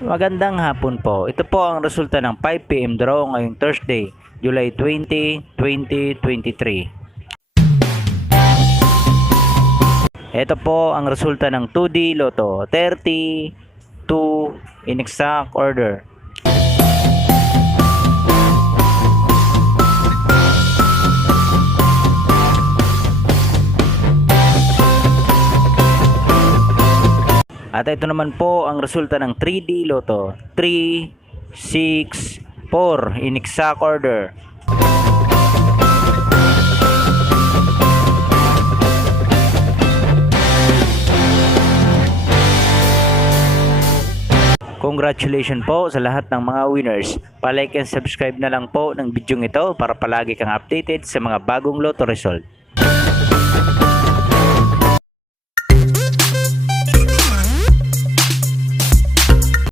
Magandang hapon po. Ito po ang resulta ng 5 PM draw ngayong Thursday, July 20, 2023. Ito po ang resulta ng 2D Lotto 32 in exact order. At ito naman po ang resulta ng 3D Lotto 3, 6, 4 in exact order. Congratulations po sa lahat ng mga winners. Pa-like and subscribe na lang po ng video ito para palagi kang updated sa mga bagong Lotto result.